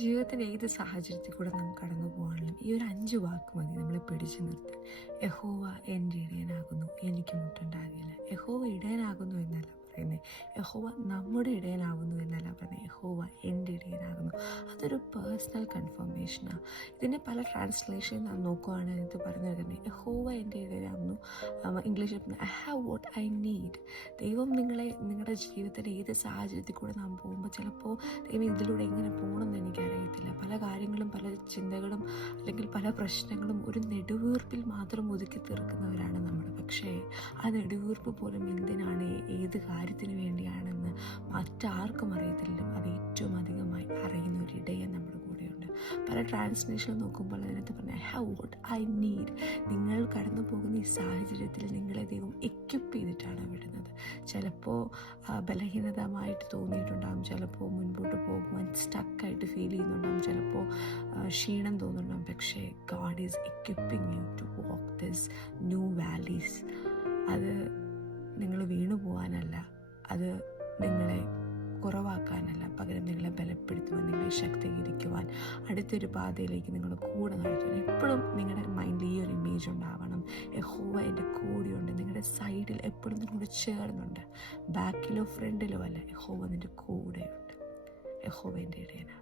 ജീവിതത്തിൻ്റെ ഏത് സാഹചര്യത്തിൽ കൂടെ നാം കടന്നു പോകാനും ഈ ഒരു 5 വാക്ക് മതി നമ്മളെ പിടിച്ചു നിർത്താൻ. യഹോവ എൻ്റെ ഇടയനാകുന്നു, എനിക്ക് മുട്ടുണ്ടാകില്ല. യഹോവ ഇടയനാകുന്നു എന്നല്ല പറയുന്നത്, യഹോവ നമ്മുടെ ഇടയനാകുന്നു എന്നല്ല പറയുന്നത്, യഹോവ എൻ്റെ ഇടയനാകുന്നു. അതൊരു പേഴ്സണൽ കൺഫർമേഷനാണ്. ഇതിൻ്റെ പല ട്രാൻസ്ലേഷൻ നാം നോക്കുകയാണെങ്കിൽ ഇത് പറഞ്ഞു തന്നെ യഹോവ എൻ്റെ ഇടയനാകുന്നു. ഇംഗ്ലീഷിൽ I have what I need. ദൈവം നിങ്ങളുടെ ജീവിതത്തിൻ്റെ ഏത് സാഹചര്യത്തിൽ കൂടെ നാം പോകുമ്പോൾ ചിലപ്പോൾ ദൈവം ഇതിലൂടെ എങ്ങനെ പോകണമെന്ന് എനിക്കറിയത്തില്ല. പല കാര്യങ്ങളും പല ചിന്തകളും അല്ലെങ്കിൽ പല പ്രശ്നങ്ങളും ഒരു നെടുവീർപ്പിൽ മാത്രം ഒതുക്കി തീർക്കുന്നവരാണ് നമ്മൾ. പക്ഷേ ആ നെടുവീർപ്പ് പോലും എന്തിനാണ്, ഏത് കാര്യത്തിന് വേണ്ടിയാണെന്ന് മറ്റാർക്കും അറിയത്തില്ല. അത് ഏറ്റവും അധികമായി അറിയുന്ന ഒരു ഇടയൻ നമ്മുടെ കൂടെയുണ്ട്. പല ട്രാൻസ്ലേഷൻ നോക്കുമ്പോൾ അതിനകത്ത് പറഞ്ഞ I have what I need. നിങ്ങൾ കടന്നു പോകുന്ന ഈ സാഹചര്യത്തിൽ നിങ്ങളെ ദൈവം എക്യുപ്പ് ചെയ്തിട്ടാണ് വിടുന്നത്. ചിലപ്പോൾ ബലഹീനതമായിട്ട് തോന്നിയിട്ടുണ്ടാകും, ചിലപ്പോൾ മുൻപോട്ട് പോകുവാൻ സ്റ്റക്കായിട്ട് ഫീൽ ചെയ്യുന്നുണ്ടാകും, ചിലപ്പോൾ ക്ഷീണം തോന്നുന്നുണ്ടാകും. പക്ഷേ God is equipping you to walk this new valleys. അത് നിങ്ങൾ വീണു പോകാനല്ല, അത് നിങ്ങളെ കുറവാക്കാനല്ല, പകരം നിങ്ങളെ ബലപ്പെടുത്തുവാൻ, നിങ്ങളെ ശക്തീകരിക്കുവാൻ, അടുത്തൊരു പാതയിലേക്ക് നിങ്ങളുടെ കൂടെ നടത്തുവാൻ. എപ്പോഴും നിങ്ങളുടെ മൈൻഡിൽ ഈ ഒരു ഇമേജ് ഉണ്ടാവണം, യഹോവ എൻ്റെ കൂടെയുണ്ട്, നിങ്ങളുടെ സൈഡിൽ എപ്പോഴും നിങ്ങളോട് ചേർന്നുണ്ട്, ബാക്കിലോ ഫ്രണ്ടിലോ അല്ല, യഹോവ നിൻ്റെ കൂടെയുണ്ട്. യഹോവ എൻ്റെ ഇടയനാണ്.